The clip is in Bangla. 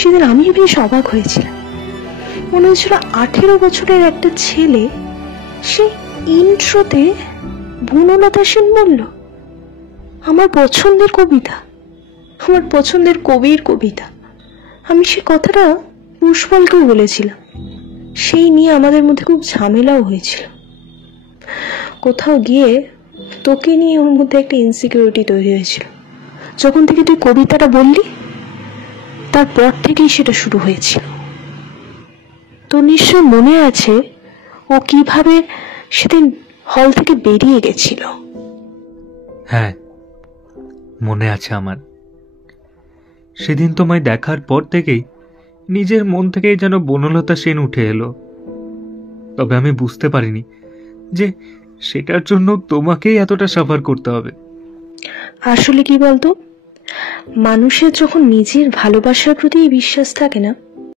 সেদিন আমি বেশ অবাক হয়েছিলাম। মনে হচ্ছিল 18 বছরের একটা ছেলে সে ইন্ট্রোতে বনলতা সেন বলল আমার পছন্দের কবিতা, আমার পছন্দের কবির কবিতা। আমি সে কথাটা পুষ্পলকেও বলেছিলাম, সেই নিয়ে আমাদের মধ্যে খুব ঝামেলাও হয়েছিল। কোথাও গিয়ে তোকে নিয়ে ওর মধ্যে একটা ইনসিকিউরিটি তৈরি হয়েছিল। যখন থেকে তুই কবিতাটা বললি তারপর থেকেই সেটা শুরু হয়েছিল। তোর নিশ্চয় মনে আছে ও কিভাবে সেদিন হল থেকে বেরিয়ে গেছিল? হ্যাঁ, মনে আছে আমার। সেদিন তোমায় দেখার পর থেকেই নিজের মন থেকেই যেন বনলতা সেন উঠে এলো। তবে আমি বুঝতে পারিনি যে সেটার জন্য তোমাকেই এতটা সাফার করতে হবে। আসলে কি বলতো, মানুষের যখন নিজের ভালোবাসার প্রতি বিশ্বাস থাকে না,